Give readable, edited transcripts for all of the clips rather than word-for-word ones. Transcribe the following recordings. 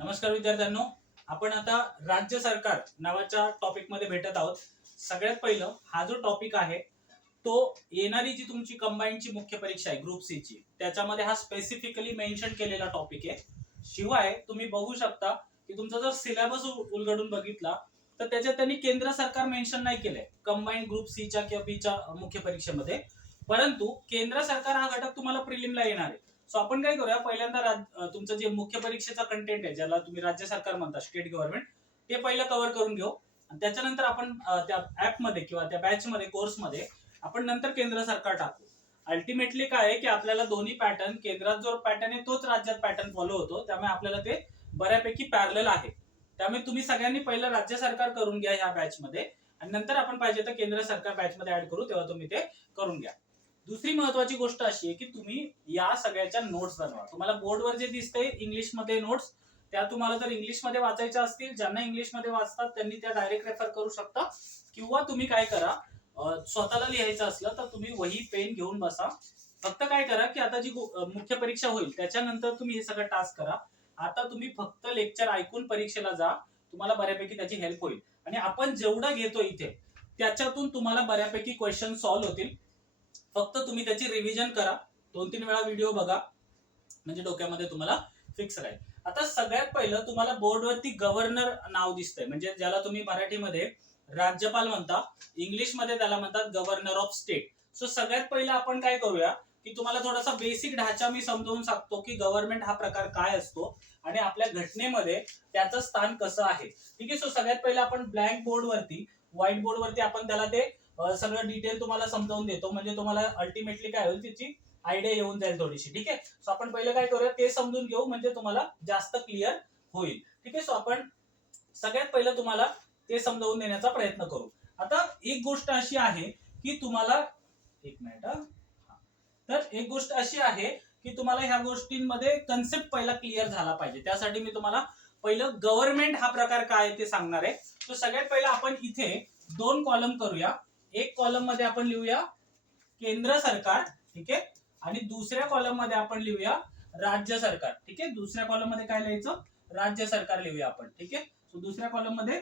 नमस्कार विद्यार्थ्यांनो, आपण आता राज्य सरकार नावाच्या टॉपिक मध्ये भेटत आहोत. सगळ्यात पहिलं हा जो टॉपिक आहे तो येणारी जी तुमची कंबाईनची मुख्य परीक्षा आहे ग्रुप सी ची, त्याच्यामध्ये हा स्पेसिफिकली मेन्शन केलेला टॉपिक आहे. शिवाय तुम्ही बघू शकता की तुमचा जर सिलेबस उलगडून बघितला तर त्याच्यात त्यांनी केंद्र सरकार मेन्शन नाही केलंय कंबाईन ग्रुप सी च्या किंवा बी च्या मुख्य परीक्षेमध्ये, परंतु केंद्र सरकार हा घटक तुम्हाला प्रिलिमला येणार आहे. सो आपण काय करूया, पहिल्यांदा तुमचं जे मुख्य परीक्षेचा कंटेंट आहे ज्याला तुम्ही राज्य सरकार म्हणता, स्टेट गव्हर्नमेंट, ते पहिलं कव्हर करून घेऊ आणि त्याच्यानंतर आपण त्या ऍप मध्ये किंवा त्या बॅच मध्ये कोर्स मध्ये आपण नंतर केंद्र सरकार टाकू. अल्टिमेटली काय आहे की आपल्याला दोन्ही पॅटर्न, केंद्रात जो पॅटर्न आहे तोच राज्यात पॅटर्न फॉलो होतो, त्यामुळे आपल्याला ते बऱ्यापैकी पॅरलल आहे. त्यामुळे तुम्ही सगळ्यांनी पहिलं राज्य सरकार करून घ्या ह्या बॅच मध्ये आणि नंतर आपण पाहिजे तर केंद्र सरकार बॅच मध्ये ऍड करू, तेव्हा तुम्ही ते करून घ्या. दुसरी महत्वाची गोष्ट अशी आहे की तुम्ही या सगळ्याच्या नोट्स बनवा. तुम्हाला बोर्डवर जे दिसते इंग्लिश मध्ये नोट्स, त्या तुम्हाला जर इंग्लिश मध्ये वाचायच्या असतील, ज्यांना इंग्लिश मध्ये वाचतात त्यांनी त्या डायरेक्ट रेफर करू शकता, किंवा तुम्ही काय करा, स्वतःला लिहायचं असलं तर तुम्ही वही पेन घेऊन बसा. फक्त काय करा की आता जी मुख्य परीक्षा होईल त्याच्यानंतर तुम्ही हे सगळं टास्क करा. आता तुम्ही फक्त लेक्चर ऐकून परीक्षेला जा, तुम्हाला बऱ्यापैकी त्याची हेल्प होईल. आणि आपण जेवढं घेतो इथे त्याच्यातून तुम्हाला बऱ्यापैकी क्वेश्चन सॉल्व्ह होतील. फक्त तुम्ही त्याची रिव्हिजन करा, 2-3 वेळा व्हिडिओ बघा, म्हणजे डोक्यामध्ये तुम्हाला फिक्स राहील. आता सगळ्यात पहिलं तुम्हाला बोर्डवरती गव्हर्नर नाव दिसतंय, म्हणजे ज्याला तुम्ही मराठीमध्ये राज्यपाल म्हणता, इंग्लिश मध्ये त्याला म्हणतात गव्हर्नर ऑफ स्टेट. सो सगळ्यात पहिलं आपण काय करूया की तुम्हाला थोडासा बेसिक ढाचा मी समजावून सांगतो की गव्हर्नमेंट हा प्रकार काय असतो आणि आपल्या घटनेमध्ये त्याचं स्थान कसं आहे. ठीक आहे. सो सगळ्यात पहिलं आपण ब्लॅक बोर्ड वरती, व्हाईट बोर्ड वरती आपण त्याला ते सगळं डिटेल तुम्हाला समजावून देतो, म्हणजे तुम्हाला अल्टिमेटली काय होईल त्याची आयडिया येऊन जाईल थोडीशी. ठीक आहे. सो आपण पहिलं काय करूया ते समजून घेऊ, म्हणजे तुम्हाला जास्त क्लिअर होईल. ठीक आहे. सो आपण सगळ्यात पहिलं तुम्हाला ते समजावून देण्याचा प्रयत्न करू. आता एक गोष्ट अशी आहे की तुम्हाला, एक मिनिट, तर एक गोष्ट अशी आहे की तुम्हाला ह्या गोष्टींमध्ये कन्सेप्ट पहिला क्लिअर झाला पाहिजे. त्यासाठी मी तुम्हाला पहिलं गव्हर्नमेंट हा प्रकार काय ते सांगणार आहे. तर सगळ्यात पहिलं आपण इथे 2 कॉलम करूया. एक कॉलम मध्ये आपण लिहूया केंद्र सरकार, ठीक आहे, आणि दुसऱ्या कॉलम मध्ये आपण लिहूया राज्य सरकार. ठीक आहे. दुसऱ्या कॉलम मध्ये काय लिहायचं, राज्य सरकार लिहूया आपण. ठीक आहे. सो दुसऱ्या कॉलम मध्ये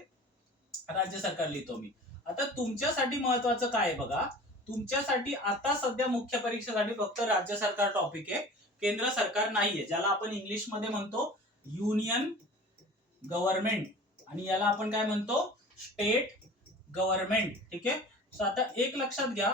राज्य सरकार लिहितो मी. आता तुमच्यासाठी महत्वाचं काय बघा, तुमच्यासाठी आता सध्या मुख्य परीक्षेसाठी फक्त राज्य सरकार टॉपिक आहे, केंद्र सरकार नाहीये, ज्याला आपण इंग्लिश मध्ये म्हणतो युनियन गव्हर्नमेंट आणि याला आपण काय म्हणतो स्टेट गव्हर्नमेंट. ठीक आहे. सो आता एक लक्षात घ्या,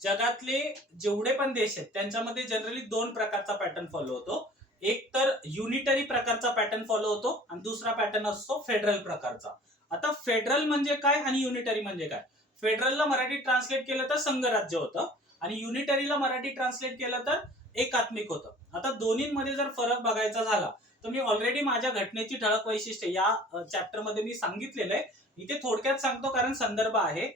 जगातले जेवढे पण देश आहेत त्यांच्यामध्ये जनरली 2 प्रकारचा पॅटर्न फॉलो होतो. एक तर युनिटरी प्रकारचा पॅटर्न फॉलो होतो आणि दुसरा पॅटर्न असतो फेडरल प्रकारचा. आता फेडरल म्हणजे काय आणि युनिटरी म्हणजे काय? फेडरलला मराठी ट्रान्सलेट केलं तर संघराज्य होतं आणि युनिटरीला मराठी ट्रान्सलेट केलं तर एकात्मिक होतं. आता दोन्हीमध्ये जर फरक बघायचा झाला तर मी ऑलरेडी माझ्या घटनेची ठळक वैशिष्ट्ये या चॅप्टर मध्ये मी सांगितलेलं आहे. इथे थोडक्यात सांगतो कारण संदर्भ आहे.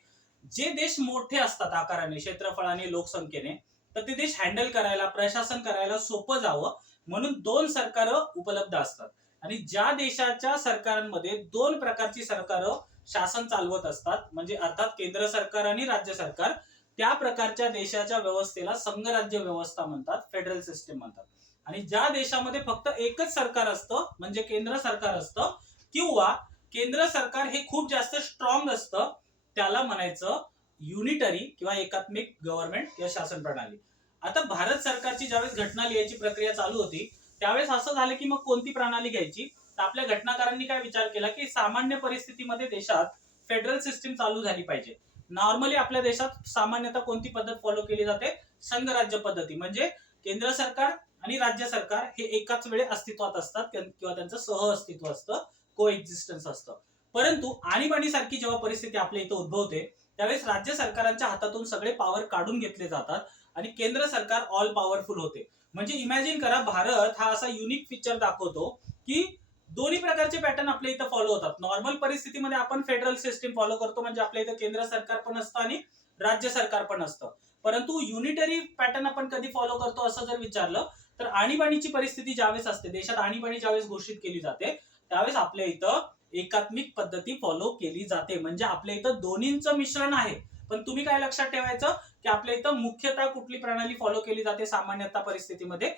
जे देश मोठे असतात आकाराने, क्षेत्रफळाने, लोकसंख्येने, तर ते देश हँडल करायला, प्रशासन करायला सोपं जावं म्हणून 2 सरकारं उपलब्ध असतात. आणि ज्या देशाच्या सरकारांमध्ये 2 प्रकारची सरकारं शासन चालवत असतात, म्हणजे अर्थात केंद्र सरकार आणि राज्य सरकार, त्या प्रकारच्या देशाच्या व्यवस्थेला संघराज्य व्यवस्था म्हणतात, फेडरल सिस्टीम म्हणतात. आणि ज्या देशामध्ये फक्त एकच सरकार असतं, म्हणजे केंद्र सरकार असतं, किंवा केंद्र सरकार हे खूप जास्त स्ट्रॉंग असतं, त्याला म्हणायचं युनिटरी किंवा एकात्मिक गव्हर्नमेंट किंवा शासन प्रणाली. आता भारत सरकारची ज्यावेळेस घटना लिहायची प्रक्रिया चालू होती त्यावेळेस असं झालं की मग कोणती प्रणाली घ्यायची, तर आपल्या घटनाकारांनी काय विचार केला की सामान्य परिस्थितीमध्ये देशात फेडरल सिस्टीम चालू झाली पाहिजे. नॉर्मली आपल्या देशात सामान्यतः कोणती पद्धत फॉलो केली जाते, संघराज्य पद्धती, म्हणजे केंद्र सरकार आणि राज्य सरकार हे एकाच वेळी अस्तित्वात असतात किंवा त्यांचं सह अस्तित्व असतं, को एक्झिस्टन्स असतं. परंतु आणीबाणी सारखी जेव्हा परिस्थिती आपल्या इथं उद्भवते त्यावेळेस राज्य सरकारांच्या हातातून सगळे पॉवर काढून घेतले जातात आणि केंद्र सरकार ऑल पॉवरफुल होते. म्हणजे इमॅजिन करा, भारत हा असा युनिक फीचर दाखवतो की दोन्ही प्रकारचे पॅटर्न आपल्या इथं फॉलो होतात. नॉर्मल परिस्थितीमध्ये आपण फेडरल सिस्टीम फॉलो करतो, म्हणजे आपल्या इथं केंद्र सरकार पण असतं आणि राज्य सरकार पण असतं. परंतु युनिटरी पॅटर्न आपण कधी फॉलो करतो असं जर विचारलं तर आणीबाणीची परिस्थिती ज्यावेळेस असते, देशात आणीबाणी ज्यावेळेस घोषित केली जाते त्यावेळेस आपल्या इथं एकात्मिक पद्धती फॉलो केली जाते. म्हणजे आपल्या इथं दोन्हींचं मिश्रण आहे. पण तुम्ही काय लक्षात ठेवायचं की आपल्या इथं मुख्यतः कुठली प्रणाली फॉलो केली जाते, सामान्यतः परिस्थितीमध्ये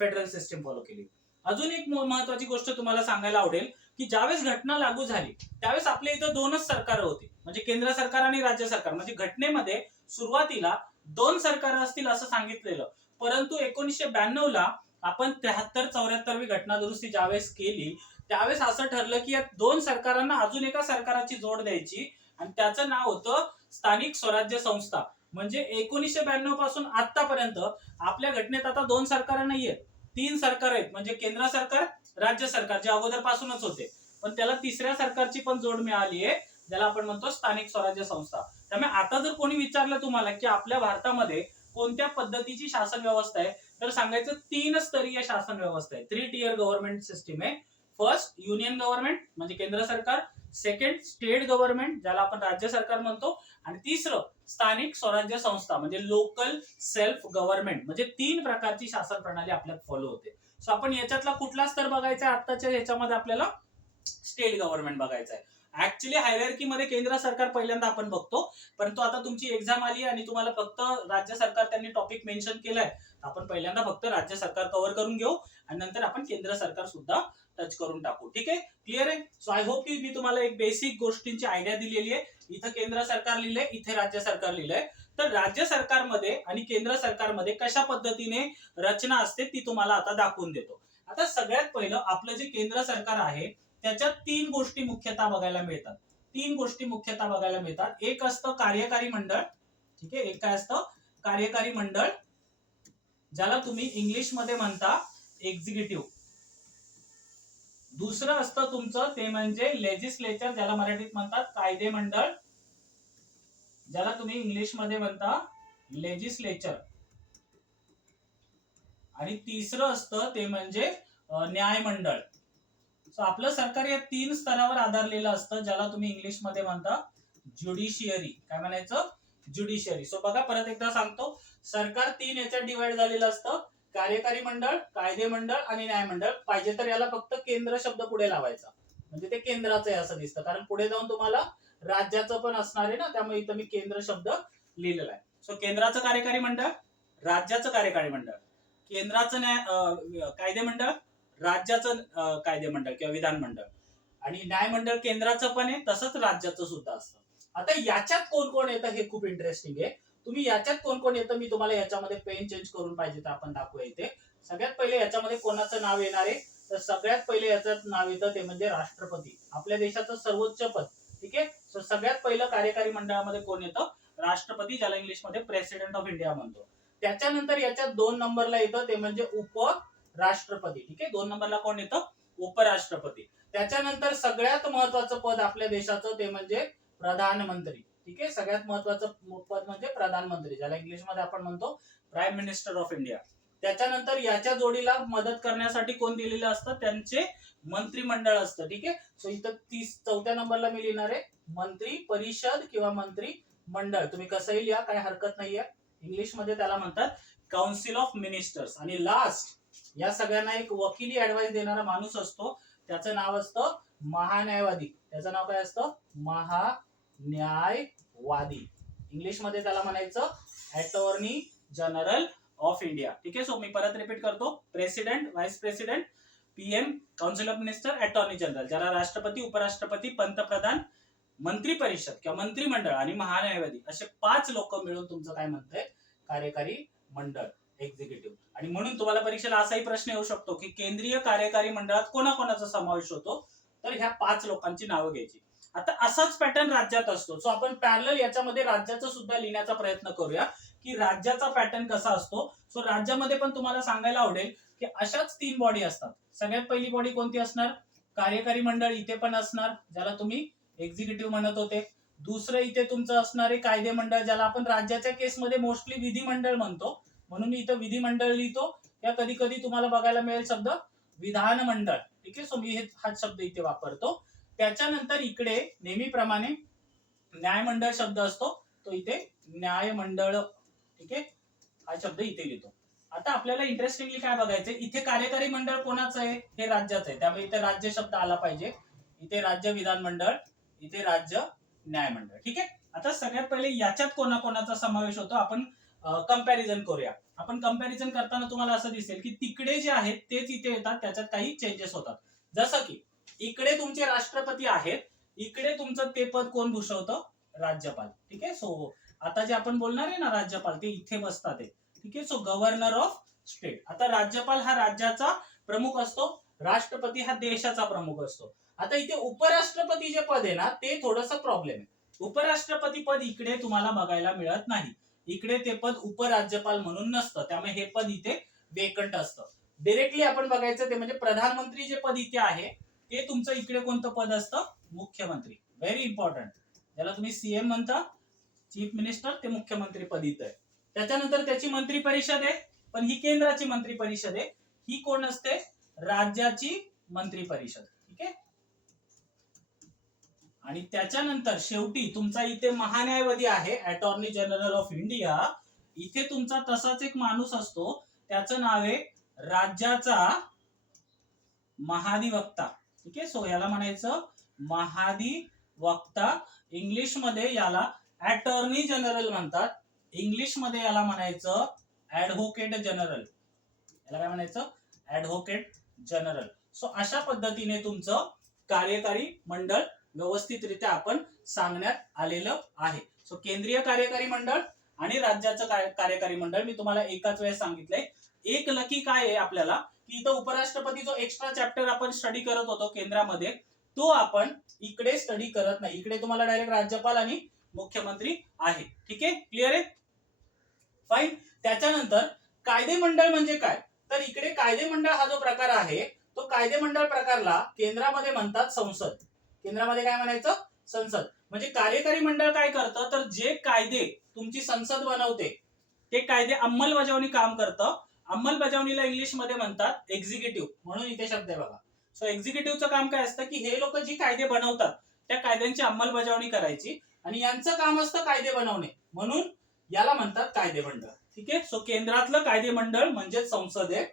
फेडरल सिस्टीम फॉलो केली. अजून एक महत्वाची गोष्ट तुम्हाला सांगायला आवडेल की ज्यावेळेस घटना लागू झाली त्यावेळेस आपल्या इथं दोनच सरकार होती, म्हणजे केंद्र सरकार आणि राज्य सरकार. म्हणजे घटनेमध्ये सुरुवातीला दोन सरकार असतील असं सांगितलेलं, परंतु 1992 ला आपण 73-74वी घटना दुरुस्ती ज्यावेळेस केली त्यावेळेस असं ठरलं की या दोन सरकारांना अजून एका सरकाराची जोड द्यायची आणि त्याचं नाव होतं स्थानिक स्वराज्य संस्था. म्हणजे 1992 पासून आतापर्यंत आपल्या घटनेत आता दोन सरकार नाहीयेत, तीन सरकार आहेत. म्हणजे केंद्र सरकार, राज्य सरकार जे अगोदर पासूनच होते, पण त्याला तिसऱ्या सरकारची पण जोड मिळाली आहे, ज्याला आपण म्हणतो स्थानिक स्वराज्य संस्था. त्यामुळे आता जर कोणी विचारलं तुम्हाला की आपल्या भारतामध्ये कोणत्या पद्धतीची शासन व्यवस्था आहे, तर सांगायचं तीन स्तरीय शासन व्यवस्था आहे. 3 टियर गव्हर्नमेंट सिस्टीम आहे. फर्स्ट युनियन गव्हर्नमेंट म्हणजे केंद्र सरकार, सेकंड स्टेट गव्हर्नमेंट ज्याला आपण राज्य सरकार म्हणतो, आणि तिसरं स्थानिक स्वराज्य संस्था म्हणजे लोकल सेल्फ गव्हर्नमेंट. म्हणजे तीन प्रकारची शासन प्रणाली आपल्यात फॉलो होते. सो आपण याच्यातला कुठला स्तर बघायचा आहे आताच्या ह्याच्यामध्ये, आपल्याला स्टेट गव्हर्नमेंट बघायचं आहे. ऍक्च्युली हायरार्की मध्ये केंद्र सरकार पहिल्यांदा आपण बघतो, परंतु आता तुमची एक्झाम आली आणि तुम्हाला फक्त राज्य सरकार त्यांनी टॉपिक मेन्शन केलंय, आपण पहिल्यांदा फक्त राज्य सरकार कव्हर करून घेऊ आणि नंतर आपण केंद्र सरकार सुद्धा टच करून टाकू. ठीक आहे, क्लिअर आहे? सो आय होप की मी तुम्हाला एक बेसिक गोष्टींची आयडिया दिलेली आहे. इथं केंद्र सरकार लिहिलंय, इथे राज्य सरकार लिहिलंय. तर राज्य सरकारमध्ये आणि केंद्र सरकारमध्ये कशा पद्धतीने रचना असते ती तुम्हाला आता दाखवून देतो. आता सगळ्यात पहिलं आपलं जे केंद्र सरकार आहे त्याच्यात तीन गोष्टी मुख्यतः बघायला मिळतात. तीन गोष्टी मुख्यतः बघायला मिळतात. एक असतं कार्यकारी मंडळ. ठीक आहे, एक काय असतं? कार्यकारी मंडळ, ज्याला तुम्ही इंग्लिश मध्ये म्हणता एक्झिक्युटिव्ह. दुसरं असतं तुमचं ते म्हणजे लेजिस्लेचर, ज्याला मराठीत म्हणतात कायदे मंडळ, ज्याला तुम्ही इंग्लिश मध्ये म्हणता लेजिस्लेचर. आणि तिसरं असतं ते म्हणजे न्याय मंडळ. सो आपलं सरकार या तीन स्तरावर आधारलेलं असतं, ज्याला तुम्ही इंग्लिश मध्ये म्हणता ज्युडिशियरी. काय म्हणायचं? ज्युडिशियरी. सो बघा परत एकदा सांगतो, सरकार तीन याच्यात डिवाइड झालेलं असतं: कार्यकारी मंडळ, कायदे मंडळ आणि न्याय मंडळ. पाहिजे तर याला फक्त केंद्र शब्द पुढे लावायचा, म्हणजे ते केंद्राचं आहे असं दिसतं, कारण पुढे जाऊन तुम्हाला राज्याचं पण असणार आहे ना, त्यामुळे इथं मी केंद्र शब्द लिहिलेला आहे. सो केंद्राचं कार्यकारी मंडळ, राज्याचं कार्यकारी मंडळ, केंद्राचं कायदे मंडळ, राज्याचं कायदे मंडळ किंवा विधानमंडळ, आणि न्याय मंडळ केंद्राचं पण आहे तसंच राज्याचं सुद्धा असतं. आता याच्यात कोण कोण येतं हे खूप इंटरेस्टिंग आहे. तुम्ही याच्यात कोण कोण येतं मी तुम्हाला याच्यामध्ये पेन चेंज करून पाहिजे तर आपण दाखवूया इथे. सगळ्यात पहिले याच्यामध्ये कोणाचं नाव येणार आहे, तर सगळ्यात पहिले याचं नाव येतं ते म्हणजे राष्ट्रपती, आपल्या देशाचं सर्वोच्च पद. ठीक आहे, सो सगळ्यात पहिलं कार्यकारी मंडळामध्ये कोण येतं? राष्ट्रपती, ज्याला इंग्लिश मध्ये प्रेसिडेंट ऑफ इंडिया म्हणतो. त्याच्यानंतर याच्यात 2 नंबरला येतं ते म्हणजे उपराष्ट्रपती. ठीक आहे, 2 नंबरला कोण येतं? उपराष्ट्रपती. त्याच्यानंतर सगळ्यात महत्वाचं पद आपल्या देशाचं ते म्हणजे प्रधानमंत्री. ठीक आहे, सगळ्यात महत्वाचं पद म्हणजे प्रधानमंत्री, ज्याला इंग्लिश मध्ये आपण म्हणतो प्राईम मिनिस्टर ऑफ इंडिया. त्याच्यानंतर याच्या जोडीला मदत करण्यासाठी कोण दिलेलं असतं? त्यांचे मंत्रिमंडळ असतं. ठीक आहे, सो इथं 4थ्या नंबरला मी लिहिणार आहे मंत्री परिषद किंवा मंत्री मंडळ. तुम्ही कसंही लिहा, काही हरकत नाहीये. इंग्लिश मध्ये त्याला म्हणतात काउन्सिल ऑफ मिनिस्टर्स. आणि लास्ट या सगळ्यांना एक वकिली ऍडवाइस देणारा माणूस असतो, त्याचं नाव असतं महान्यायवादी. त्याचं नाव काय असतं? महान्यायवादी. इंग्लिश मध्ये त्याला म्हणायचं अटॉर्नी जनरल ऑफ इंडिया. ठीक आहे, सो मी परत रिपीट करतो: president, vice president, PM, council of minister, attorney general, ज्याला राष्ट्रपती, उपराष्ट्रपती, पंतप्रधान, मंत्री परिषद किंवा मंत्रिमंडळ आणि महान्यायवादी असे 5 लोक मिळून तुमचं काय म्हणतंय? कार्यकारी मंडळ, एक्झिक्युटिव्ह. आणि म्हणून तुम्हाला परीक्षेला असाही प्रश्न येऊ शकतो की केंद्रीय कार्यकारी मंडळात कोणाकोणाचा समावेश होतो, तर ह्या 5 लोकांची नावं घ्यायची. आता असाच पॅटर्न राज्यात असतो. सो आपण पॅरलल याच्यामध्ये राज्याचं सुद्धा लिहिण्याचा प्रयत्न करूया की राज्याचा पॅटर्न कसा असतो. सो राज्यामध्ये पण तुम्हाला सांगायला आवडेल की अशाच 3 बॉडी असतात. सगळ्यात पहिली बॉडी कोणती असणार? कार्यकारी मंडळ इथे पण असणार, ज्याला तुम्ही एक्झिक्युटिव्ह म्हणत होते. दुसरं इथे तुमचं असणारे कायदे मंडळ, ज्याला आपण राज्याच्या केसमध्ये मोस्टली विधिमंडळ म्हणतो, म्हणून मी इथं विधिमंडळ लिहितो. या कधी कधी तुम्हाला बघायला मिळेल शब्द विधानमंडळ. ठीक आहे, सो मी हा शब्द इथे वापरतो. त्याच्यानंतर इकडे नेहमीप्रमाणे न्यायमंडळ शब्द असतो, तो इथे न्यायमंडळ. ठीक आहे, हा शब्द इथे लिहितो. आता आपल्याला इंटरेस्टिंगली काय बघायचंय, इथे कार्यकारी मंडळ कोणाचं आहे? हे राज्याचं आहे, त्यामुळे इथे राज्य शब्द आला पाहिजे. इथे राज्य विधानमंडळ, इथे राज्य न्यायमंडळ. ठीक आहे, आता सगळ्यात पहिले याच्यात कोणाकोणाचा समावेश होतो आपण कंपॅरिझन करूया. आपण कंपॅरिझन करताना तुम्हाला असं दिसेल की तिकडे जे आहेत तेच इथे येतात, त्याच्यात काही चेंजेस होतात. जसं की इकडे तुमचे राष्ट्रपती आहेत, इकडे तुमचं ते पद कोण भूषवतं? राज्यपाल. ठीक आहे. सो आता जे आपण बोलणार आहे ना राज्यपाल, ते इथे बसतात आहे. ठीक आहे. So governor of state. आता राज्यपाल हा राज्याचा प्रमुख असतो, राष्ट्रपती हा देशाचा प्रमुख असतो. आता इथे उपराष्ट्रपती जे पद आहे ना ते थोडंसं प्रॉब्लेम आहे. उपराष्ट्रपती पद इकडे तुम्हाला बघायला मिळत नाही. इकडे ते पद उपराज्यपाल म्हणून नसतं, त्यामुळे हे पद इथे वेकंट असतं. डिरेक्टली आपण बघायचं ते म्हणजे प्रधानमंत्री जे पद इथे आहे ते तुमचं इकडे कोणतं पद असतं? मुख्यमंत्री. Very important. ज्याला तुम्ही सीएम म्हणता, चीफ मिनिस्टर, ते मुख्यमंत्री पद इथं आहे. त्याच्यानंतर त्याची मंत्री परिषद आहे, पण ही केंद्राची मंत्री परिषद आहे. ही कोण असते? राज्याची मंत्री परिषद. ठीक आहे. आणि त्याच्यानंतर शेवटी तुमचा इथे महान्यायवादी आहे, अटॉर्नी जनरल ऑफ इंडिया. इथे तुमचा तसाच एक माणूस असतो, त्याचं नाव आहे राज्याचा महाधिवक्ता. ठीक आहे. सो याला म्हणायचं महाधिवक्ता. इंग्लिश मध्ये याला अटॉर्नी जनरल म्हणतात, इंग्लिश मध्ये याला म्हणायचं ऍडव्होकेट जनरल. याला काय म्हणायचं? Advocate general. सो अशा पद्धतीने तुमचं कार्यकारी मंडळ व्यवस्थितरित्या आपण सांगण्यात आलेलं आहे. सो केंद्रीय कार्यकारी मंडळ आणि राज्याचं कार्यकारी मंडळ मी तुम्हाला एकाच वेळेस सांगितलंय. एक लकी काय आहे आपल्याला की इथं उपराष्ट्रपती जो एक्स्ट्रा चॅप्टर आपण स्टडी करत होतो केंद्रामध्ये, तो आपण इकडे स्टडी करत नाही. इकडे तुम्हाला डायरेक्ट राज्यपाल आणि मुख्यमंत्री आहे. ठीक आहे. क्लिअर आहे? फाईन. त्याच्यानंतर कायदे मंडळ म्हणजे काय? तर इकडे कायदे मंडळ हा जो प्रकार आहे तो कायदे मंडळ प्रकारला केंद्रामध्ये म्हणतात संसद. केंद्रामध्ये काय म्हणायचं? संसद. म्हणजे कार्यकारी मंडळ काय करतं, तर जे कायदे तुमची संसद बनवते ते कायदे अंमलबजावणी काम करतं. अंमलबजावणीला इंग्लिश मध्ये म्हणतात एक्झिक्युटिव्ह, म्हणून इथे शब्द आहे बघा. सो एक्झिक्युटिव्हचं काम काय असतं की हे लोक जी कायदे बनवतात त्या कायद्यांची अंमलबजावणी करायची आणि यांचं काम असतं कायदे बनवणे, म्हणून याला म्हणतात कायदे मंडळ. ठीक आहे. सो केंद्रातलं कायदे मंडळ म्हणजे संसद आहे.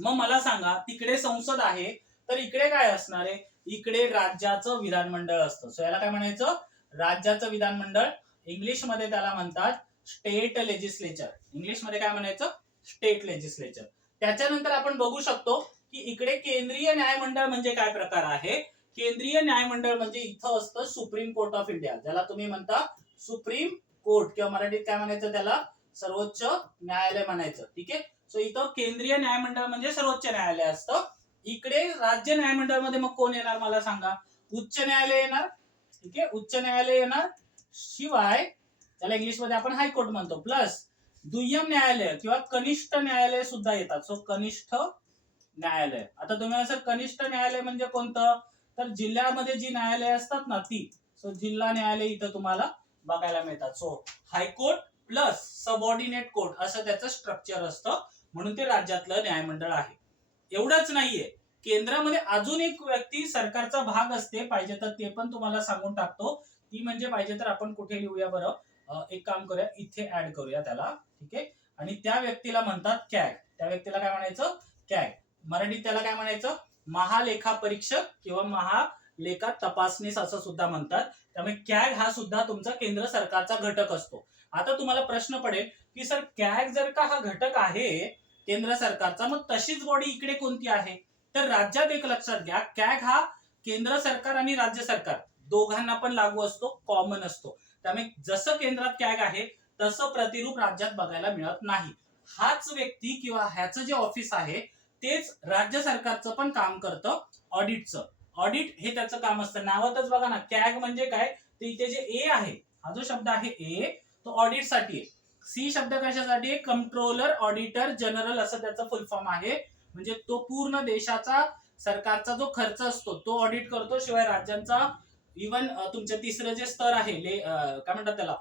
मग मला सांगा तिकडे संसद आहे तर इकडे काय असणार आहे? इकडे राज्याचं विधानमंडळ असतं. सो याला काय म्हणायचं? राज्याचं विधानमंडळ. इंग्लिश मध्ये त्याला म्हणतात स्टेट लेजिस्लेचर. इंग्लिश मध्ये काय म्हणायचं? State legislature. त्याच्यानंतर आपण बघू शकतो की इकडे केंद्रीय न्यायमंडळ म्हणजे काय प्रकार आहे? केंद्रीय न्यायमंडळ म्हणजे इथं असतं सुप्रीम कोर्ट ऑफ इंडिया, ज्याला तुम्ही म्हणता सुप्रीम कोर्ट किंवा मराठीत काय म्हणायचं त्याला? सर्वोच्च न्यायालय म्हणायचं. ठीक आहे. सो इथं केंद्रीय न्यायमंडळ म्हणजे सर्वोच्च न्यायालय असतं. इकडे राज्य न्यायमंडळ मध्ये मग कोण येणार मला सांगा? उच्च न्यायालय येणार. ठीक आहे. उच्च न्यायालय येणार, शिवाय त्याला इंग्लिश मध्ये आपण हायकोर्ट म्हणतो, प्लस दुय्यम न्यायालय किंवा कनिष्ठ न्यायालय सुद्धा येतात. सो कनिष्ठ न्यायालय. आता तुम्ही असं कनिष्ठ न्यायालय म्हणजे कोणतं? तर जिल्ह्यामध्ये जी न्यायालय असतात ना ती. सो जिल्हा न्यायालय इथं तुम्हाला बघायला मिळतात. So high court plus subordinate court असं त्याचं स्ट्रक्चर असतं, म्हणून ते राज्यातलं न्यायमंडळ आहे. एवढंच नाहीये, केंद्रामध्ये अजून एक व्यक्ती सरकारचा भाग असते, पाहिजे तर ते पण तुम्हाला सांगून टाकतो. ती म्हणजे पाहिजे तर आपण कुठे लिहूया बरं? एक काम करूया, इथे ऍड करूया त्याला. ठीक आहे. आणि त्या व्यक्तीला म्हणतात कॅग. त्या व्यक्तीला काय म्हणायचं? कॅग. मराठीत त्याला काय म्हणायचं? महालेखा परीक्षक किंवा महालेखा तपासनीस असं सुद्धा म्हणतात. त्यामुळे कॅग हा सुद्धा तुमचा केंद्र सरकारचा घटक असतो. आता तुम्हाला प्रश्न पडेल की सर कॅग जर का हा घटक आहे केंद्र सरकारचा, मग तशीच बॉडी इकडे कोणती आहे? तर राज्यात एक लक्षात घ्या, कॅग हा केंद्र सरकार आणि राज्य सरकार दोघांना पण लागू असतो, कॉमन असतो. त्यामुळे जसं केंद्रात कॅग आहे तसं प्रतिरूप राज्यात बघायला मिळत नाही. हाच व्यक्ती किंवा ह्याचं जे ऑफिस आहे तेच राज्य सरकारचं पण काम करतं, ऑडिटचं. ऑडिट हे त्याचं काम असतं. नावातच बघा ना, कॅग म्हणजे काय? ते इथे जे ए आहे, हा जो शब्द आहे ए, तो ऑडिट साठी आहे. सी शब्द कशासाठी आहे? कंट्रोलर ऑडिटर जनरल असं त्याचं फुल फॉर्म आहे. म्हणजे तो पूर्ण देशाचा सरकारचा जो खर्च असतो तो ऑडिट करतो. शिवाय राज्यांचा इव्हन तुमच्या तिसरं जे स्तर आहे काय म्हणतात त्याला,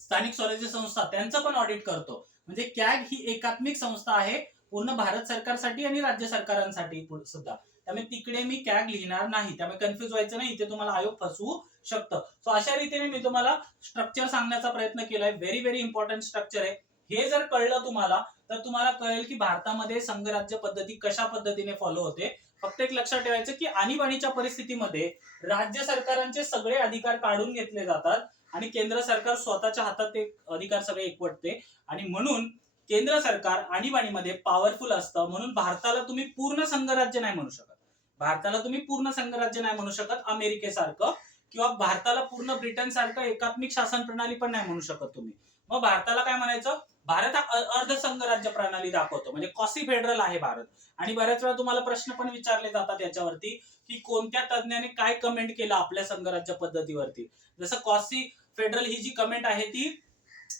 स्थानिक स्वराज्य संस्था, त्यांचं पण ऑडिट करतो. म्हणजे कॅग ही एकात्मिक संस्था आहे पूर्ण भारत सरकारसाठी आणि राज्य सरकारांसाठी सुद्धा. त्यामुळे तिकडे मी कॅग लिहिणार नाही, त्यामुळे कन्फ्युज व्हायचं नाही, इथे तुम्हाला आयोग फसवू शकतं. सो अशा रीतीने मी तुम्हाला स्ट्रक्चर सांगण्याचा प्रयत्न केलाय. व्हेरी व्हेरी इम्पॉर्टंट स्ट्रक्चर आहे. हे जर कळलं तुम्हाला तर तुम्हाला कळेल की भारतामध्ये संघराज्य पद्धती कशा पद्धतीने फॉलो होते. फक्त एक लक्षात ठेवायचं की आणीबाणीच्या परिस्थितीमध्ये राज्य सरकारांचे सगळे अधिकार काढून घेतले जातात आणि केंद्र सरकार स्वतःच्या हातात ते अधिकार सगळे एकवटते. आणि म्हणून केंद्र सरकार आणीबाणीमध्ये पॉवरफुल असतं. म्हणून भारताला तुम्ही पूर्ण संघराज्य नाही म्हणू शकत. भारताला तुम्ही पूर्ण संघराज्य नाही म्हणू शकत अमेरिकेसारखं, किंवा भारताला पूर्ण ब्रिटन सारखं एकात्मिक शासन प्रणाली पण नाही म्हणू शकत तुम्ही. मग भारताला काय म्हणायचं? भारत हा अर्ध संघराज्य प्रणाली दाखवतो, म्हणजे कॉसी फेडरल आहे भारत. आणि बऱ्याच वेळा तुम्हाला प्रश्न पण विचारले जातात याच्यावरती की कोणत्या तज्ञाने काय कमेंट केलं आपल्या संघराज्य पद्धतीवरती. जसं कॉसी फेडरल ही जी कमेंट आहे ती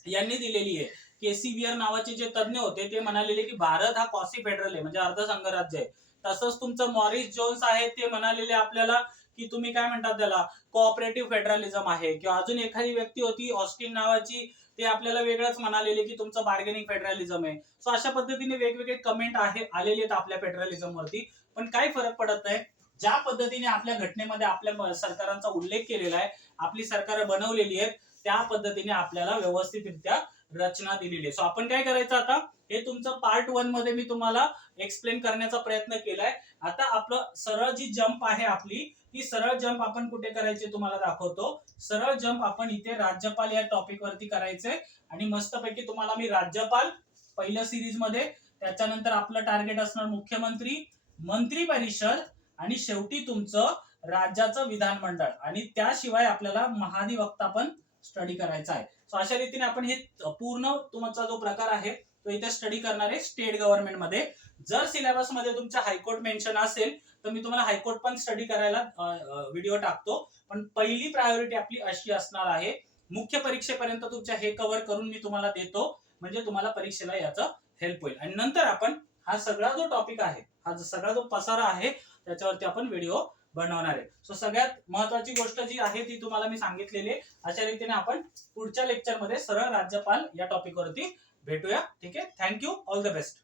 यांनी दिलेली आहे. केसी वियर नावाचे जे तज्ञ होते ते म्हणालेले की भारत हा कॉसी फेडरल आहे, म्हणजे अर्ध संघराज्य आहे. तसंच तुमचं मॉरिस जोन्स आहे ते म्हणालेले आपल्याला की तुम्ही काय म्हणतात त्याला कोऑपरेटिव्ह फेडरलिझम आहे. किंवा अजून एखादी व्यक्ती होती ऑस्टिन नावाची, ते आपल्याला वेगळंच म्हणालेले की तुमचं बार्गेनिंग फेडरलिझम आहे. सो अशा पद्धतीने वेगवेगळे कमेंट आलेले आहेत आपल्या फेडरलिझम वरती. पण काही फरक पडत नाही. ज्या पद्धतीने आपल्या घटनेमध्ये आपल्या सरकारांचा उल्लेख केलेला आहे, आपली सरकार बनवलेली आहेत, त्या पद्धतीने आपल्याला व्यवस्थितरित्या रचना दिलेली आहे. सो आपण काय करायचं आता, हे तुमचं पार्ट 1 मध्ये मी तुम्हाला एक्सप्लेन करण्याचा प्रयत्न केलाय. आता आपलं सरळ जी जंप आहे आपली, ही सरळ जंप आपण कुठे करायची तुम्हाला दाखवतो. सरळ जंप आपण इथे राज्यपाल या टॉपिक वरती करायचंय. आणि मस्तपैकी तुम्हाला मी राज्यपाल पहिल्या सिरीज मध्ये, त्याच्यानंतर आपलं टार्गेट असणार मुख्यमंत्री, मंत्री परिषद, आणि शेवटी तुमचं राज्याचं विधानमंडळ. आणि त्याशिवाय आपल्याला महाधिवक्ता पण स्टडी करायचा आहे. सो अशा रीतीने आपण हे पूर्ण तुमचा जो प्रकार आहे तो इथे स्टडी करणार आहे स्टेट गव्हर्नमेंट मध्ये. जर सिलेबस मध्ये तुमच्या हायकोर्ट मेन्शन असेल तर मी तुम्हाला हायकोर्ट पण स्टडी करायला व्हिडिओ टाकतो. पण पहिली प्रायोरिटी आपली अशी असणार आहे, मुख्य परीक्षेपर्यंत तुमच्या हे कव्हर करून मी तुम्हाला देतो, म्हणजे तुम्हाला परीक्षेला याचं हेल्प होईल. आणि नंतर आपण हा सगळा जो टॉपिक आहे, हा सगळा जो पसारा आहे, त्याच्यावरती आपण व्हिडिओ बनवणार आहे. सो सगळ्यात महत्वाची गोष्ट जी आहे ती तुम्हाला मी सांगितलेली आहे. अशा रीतीने आपण पुढच्या लेक्चर मध्ये सरळ राज्यपाल या टॉपिक वरती भेटूया. ठीक आहे, थँक्यू, ऑल द बेस्ट.